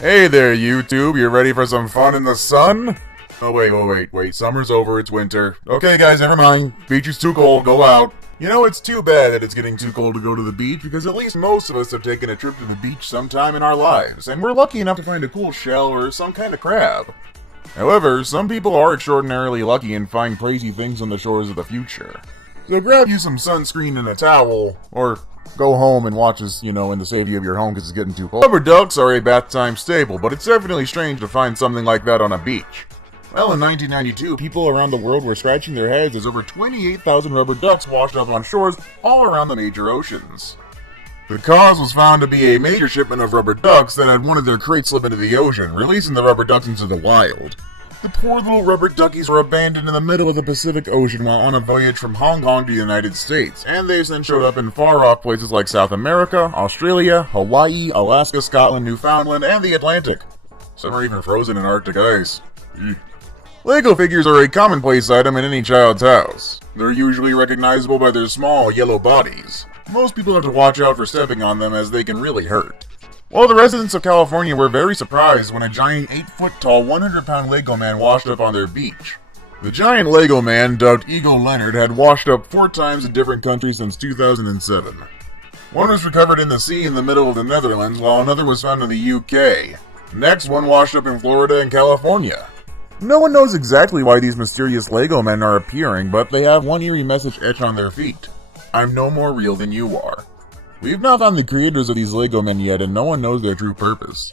Hey there, YouTube. You ready for some fun in the sun? Oh, wait. Summer's over. It's winter. Okay, guys, never mind. Beach is too cold. Go out. You know, it's too bad that it's getting too cold to go to the beach, because at least most of us have taken a trip to the beach sometime in our lives, and we're lucky enough to find a cool shell or some kind of crab. However, some people are extraordinarily lucky and find crazy things on the shores of the future. So grab you some sunscreen and a towel, or go home and watch us, in the safety of your home because it's getting too cold. Rubber ducks are a bath time staple, but it's definitely strange to find something like that on a beach. Well, in 1992, people around the world were scratching their heads as over 28,000 rubber ducks washed up on shores all around the major oceans. The cause was found to be a major shipment of rubber ducks that had one of their crates slip into the ocean, releasing the rubber ducks into the wild. The poor little rubber duckies were abandoned in the middle of the Pacific Ocean while on a voyage from Hong Kong to the United States, and they since showed up in far-off places like South America, Australia, Hawaii, Alaska, Scotland, Newfoundland, and the Atlantic. Some are even frozen in Arctic ice. Lego figures are a commonplace item in any child's house. They're usually recognizable by their small, yellow bodies. Most people have to watch out for stepping on them as they can really hurt. Well, the residents of California were very surprised when a giant 8-foot-tall, 100-pound Lego man washed up on their beach. The giant Lego man, dubbed Eagle Leonard, had washed up 4 times in different countries since 2007. One was recovered in the sea in the middle of the Netherlands, while another was found in the UK. Next, one washed up in Florida and California. No one knows exactly why these mysterious Lego men are appearing, but they have one eerie message etched on their feet. I'm no more real than you are. We've not found the creators of these Lego men yet, and no one knows their true purpose.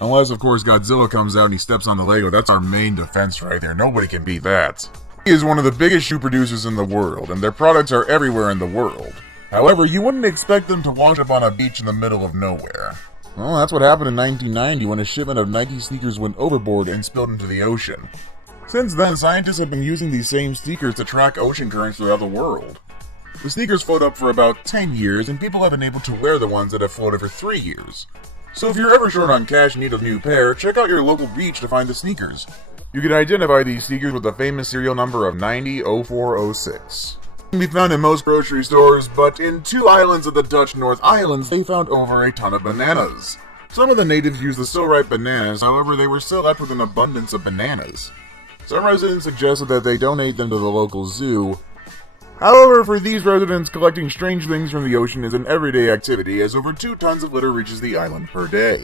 Unless, of course, Godzilla comes out and he steps on the Lego. That's our main defense right there. Nobody can beat that. He is one of the biggest shoe producers in the world, and their products are everywhere in the world. However, you wouldn't expect them to wash up on a beach in the middle of nowhere. Well, that's what happened in 1990 when a shipment of Nike sneakers went overboard and spilled into the ocean. Since then, scientists have been using these same sneakers to track ocean currents throughout the world. The sneakers float up for about 10 years, and people have been able to wear the ones that have floated for 3 years. So if you're ever short on cash and need a new pair, check out your local beach to find the sneakers. You can identify these sneakers with the famous serial number of 900406. Can be found in most grocery stores, but in 2 islands of the Dutch North Islands, they found over a ton of bananas. Some of the natives used the still ripe bananas, however they were still left with an abundance of bananas. Some residents suggested that they donate them to the local zoo. However, for these residents, collecting strange things from the ocean is an everyday activity, as over 2 tons of litter reaches the island per day.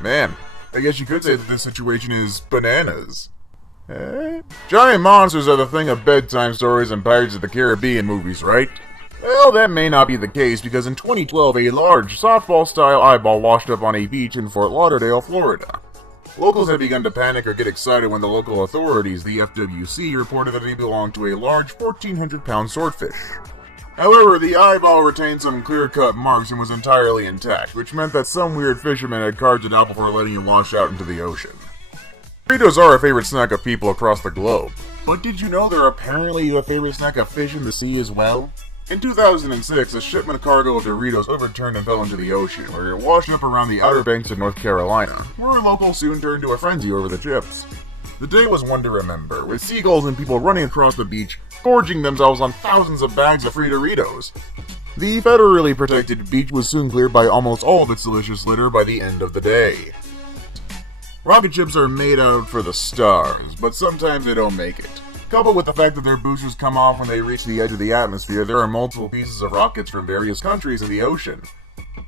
Man, I guess you could say that this situation is bananas. Giant monsters are the thing of bedtime stories and Pirates of the Caribbean movies, right? Well, that may not be the case, because in 2012, a large, softball-style eyeball washed up on a beach in Fort Lauderdale, Florida. Locals had begun to panic or get excited when the local authorities, the FWC, reported that it belonged to a large 1,400-pound swordfish. However, the eyeball retained some clear-cut marks and was entirely intact, which meant that some weird fisherman had carved it out before letting it wash out into the ocean. Doritos are a favorite snack of people across the globe, but did you know they're apparently a favorite snack of fish in the sea as well? In 2006, a shipment cargo of Doritos overturned and fell into the ocean, where it washed up around the Outer Banks of North Carolina, where locals soon turned to a frenzy over the chips. The day was one to remember, with seagulls and people running across the beach, gorging themselves on thousands of bags of free Doritos. The federally protected beach was soon cleared by almost all of its delicious litter by the end of the day. Rocket ships are made out for the stars, but sometimes they don't make it. Coupled with the fact that their boosters come off when they reach the edge of the atmosphere, there are multiple pieces of rockets from various countries in the ocean.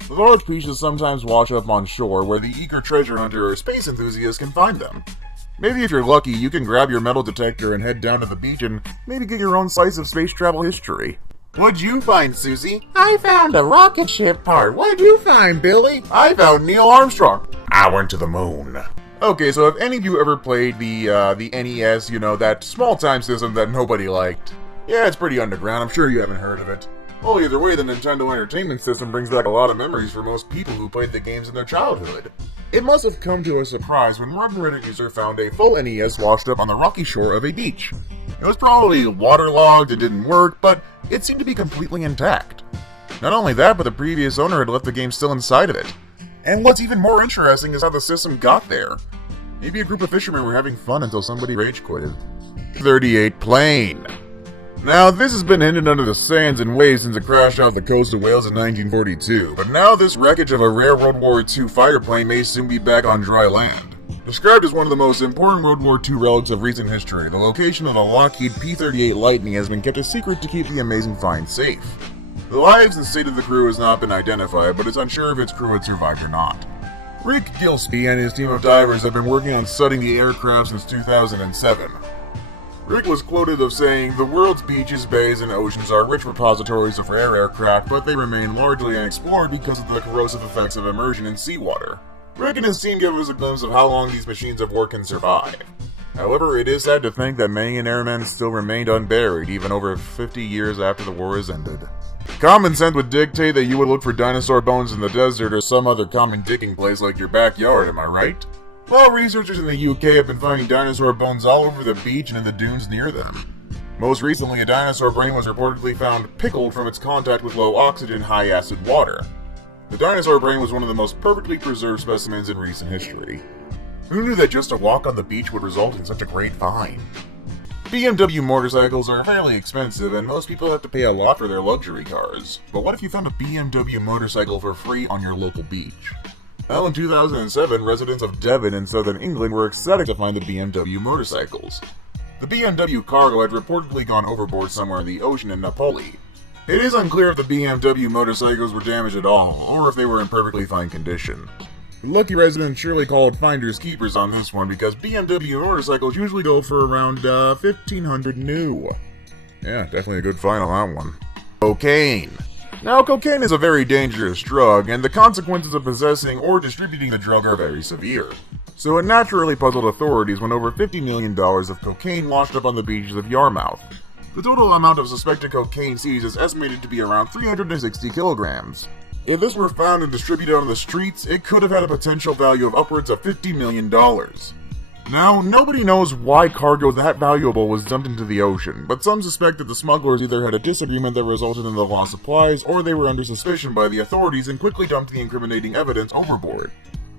The large pieces sometimes wash up on shore, where the eager treasure hunter or space enthusiast can find them. Maybe if you're lucky, you can grab your metal detector and head down to the beach and maybe get your own slice of space travel history. What'd you find, Susie? I found a rocket ship part. What'd you find, Billy? I found Neil Armstrong. I went to the moon. Okay, so have any of you ever played the NES, that small-time system that nobody liked? Yeah, it's pretty underground, I'm sure you haven't heard of it. Well, either way, the Nintendo Entertainment System brings back a lot of memories for most people who played the games in their childhood. It must have come to a surprise when one Reddit user found a full NES washed up on the rocky shore of a beach. It was probably waterlogged, it didn't work, but it seemed to be completely intact. Not only that, but the previous owner had left the game still inside of it. And what's even more interesting is how the system got there. Maybe a group of fishermen were having fun until somebody rage quitted. 38 plane. Now, this has been hidden under the sands and waves since it crashed off the coast of Wales in 1942, but now this wreckage of a rare World War II fighter plane may soon be back on dry land. Described as one of the most important World War II relics of recent history, the location of the Lockheed P-38 Lightning has been kept a secret to keep the amazing find safe. The lives and state of the crew has not been identified, but it's unsure if its crew had survived or not. Rick Gillespie and his team of divers have been working on studying the aircraft since 2007. Rick was quoted of saying, "The world's beaches, bays, and oceans are rich repositories of rare aircraft, but they remain largely unexplored because of the corrosive effects of immersion in seawater." Rick and his team give us a glimpse of how long these machines of war can survive. However, it is sad to think that many an airman still remained unburied even over 50 years after the war has ended. Common sense would dictate that you would look for dinosaur bones in the desert or some other common digging place like your backyard, am I right? Well, researchers in the UK have been finding dinosaur bones all over the beach and in the dunes near them. Most recently, a dinosaur brain was reportedly found pickled from its contact with low oxygen, high acid water. The dinosaur brain was one of the most perfectly preserved specimens in recent history. Who knew that just a walk on the beach would result in such a great find? BMW motorcycles are fairly expensive, and most people have to pay a lot for their luxury cars. But what if you found a BMW motorcycle for free on your local beach? Well, in 2007, residents of Devon in southern England were ecstatic to find the BMW motorcycles. The BMW cargo had reportedly gone overboard somewhere in the ocean in Napoli. It is unclear if the BMW motorcycles were damaged at all, or if they were in perfectly fine condition. Lucky residents surely called finders keepers on this one, because BMW motorcycles usually go for around $1,500 new. Yeah, definitely a good find on that one. Cocaine. Now, cocaine is a very dangerous drug, and the consequences of possessing or distributing the drug are very severe. So it naturally puzzled authorities when over $50 million of cocaine washed up on the beaches of Yarmouth. The total amount of suspected cocaine seized is estimated to be around 360 kilograms. If this were found and distributed on the streets, it could have had a potential value of upwards of $50 million. Now, nobody knows why cargo that valuable was dumped into the ocean, but some suspect that the smugglers either had a disagreement that resulted in the lost supplies, or they were under suspicion by the authorities and quickly dumped the incriminating evidence overboard.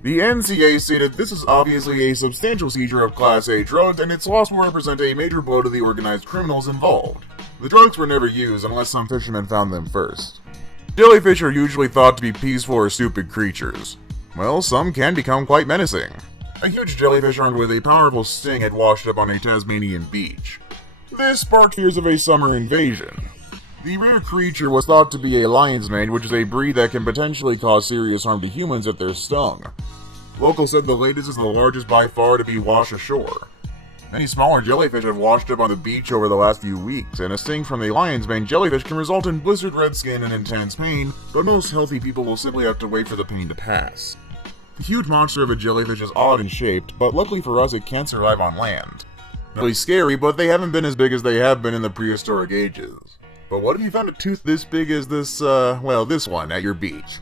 The NCA stated this is obviously a substantial seizure of Class A drugs, and its loss will represent a major blow to the organized criminals involved. The drugs were never used unless some fishermen found them first. Jellyfish are usually thought to be peaceful or stupid creatures. Well, some can become quite menacing. A huge jellyfish armed with a powerful sting had washed up on a Tasmanian beach. This sparked fears of a summer invasion. The rare creature was thought to be a lion's mane, which is a breed that can potentially cause serious harm to humans if they're stung. Locals said the latest is the largest by far to be washed ashore. Many smaller jellyfish have washed up on the beach over the last few weeks, and a sting from the lion's mane jellyfish can result in blistered red skin and intense pain, but most healthy people will simply have to wait for the pain to pass. The huge monster of a jellyfish is odd and shaped, but luckily for us it can survive on land. Really scary, but they haven't been as big as they have been in the prehistoric ages. But what if you found a tooth this big as this one at your beach?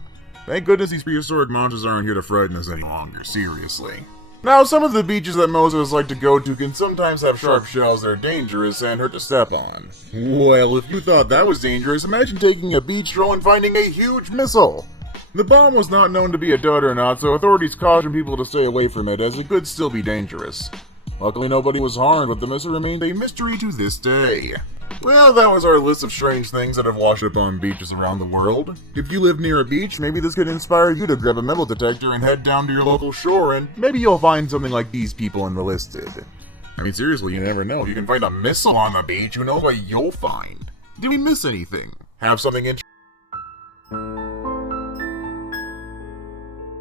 Thank goodness these prehistoric monsters aren't here to frighten us any longer, seriously. Now, some of the beaches that most of us like to go to can sometimes have sharp shells that are dangerous and hurt to step on. Well, if you thought that was dangerous, imagine taking a beach stroll and finding a huge missile! The bomb was not known to be a dud or not, so authorities cautioned people to stay away from it, as it could still be dangerous. Luckily nobody was harmed, but the missile remained a mystery to this day. Well, that was our list of strange things that have washed up on beaches around the world. If you live near a beach, maybe this could inspire you to grab a metal detector and head down to your local shore, and maybe you'll find something like these people enlisted. I mean, seriously, you never know. You can find a missile on the beach, who knows what you'll find? Did we miss anything? Have something interesting?